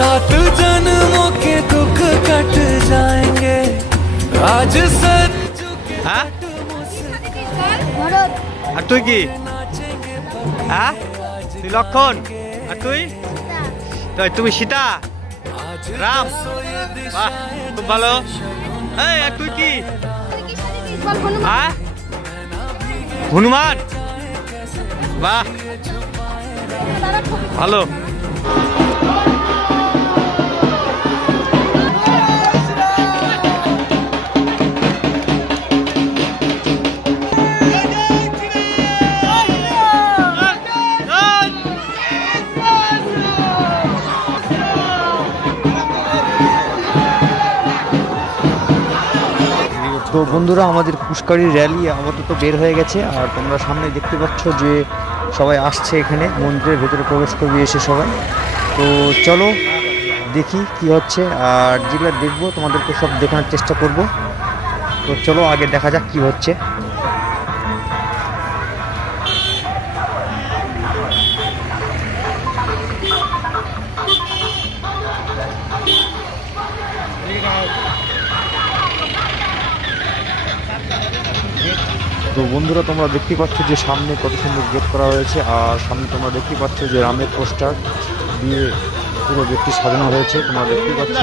सात जन्मों के दुख कट जाएंगे आज सर हाँ আর তুই কি হ্যাঁ তুই লক্ষণ আর তুই তুমি সীতা রাম বাহ খুব ভালো এই আর তুই কি হ্যাঁ হনুমান বাহ ভালো তো বন্ধুরা আমাদের পুষ্করির র্যালি আপাতত বের হয়ে গেছে আর তোমরা সামনে দেখতে পাচ্ছ যে সবাই আসছে এখানে মন্দিরের ভেতরে প্রবেশ করবে এসে সবাই। তো চলো দেখি কি হচ্ছে আর যেগুলো দেখবো তোমাদেরকে সব দেখানোর চেষ্টা করব। তো চলো আগে দেখা যাক কি হচ্ছে। তো বন্ধুরা তোমরা দেখতে পাচ্ছ যে সামনে কত সুন্দর গেট করা হয়েছে আর সামনে তোমরা দেখতে পাচ্ছ যে রামের পোস্টার দিয়ে পুরো গেটটি সাজানো হয়েছে তোমরা দেখতে পাচ্ছ।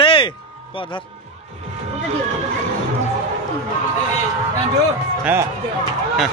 রে হ্যাঁ হ্যাঁ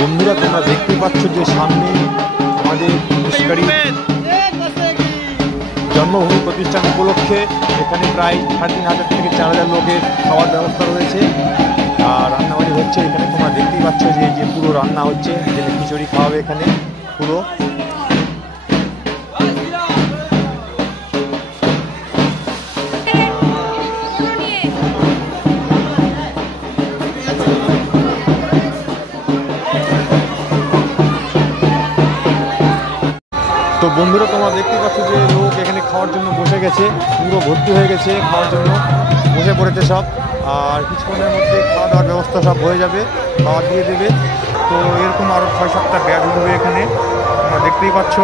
বন্ধুরা তোমরা দেখতে পাচ্ছ যে সামনে আমাদের পুষ্করি জন্মভূমি প্রতিষ্ঠান উপলক্ষে এখানে প্রায় 3,500 থেকে 4,000 লোকের খাওয়ার ব্যবস্থা রয়েছে আর রান্নাবাড়ি হচ্ছে এখানে। তোমরা দেখতেই পাচ্ছ যে পুরো রান্না হচ্ছে, যে খিচুড়ি খাওয়াবে এখানে পুরো। তো বন্ধুরা তোমরা দেখতে পাচ্ছ যে লোক এখানে খাওয়ার জন্য বসে গেছে, পুরো ভর্তি হয়ে গেছে খাওয়ার জন্য, বসে পড়েছে সব। আর কিছুক্ষণের মধ্যে খাওয়া দাওয়ার ব্যবস্থা সব হয়ে যাবে, খাওয়া দিয়ে দেবে। তো এরকম আরও 6-7টা ব্যাগ উঠবে এখানে, তোমরা দেখতেই পাচ্ছ।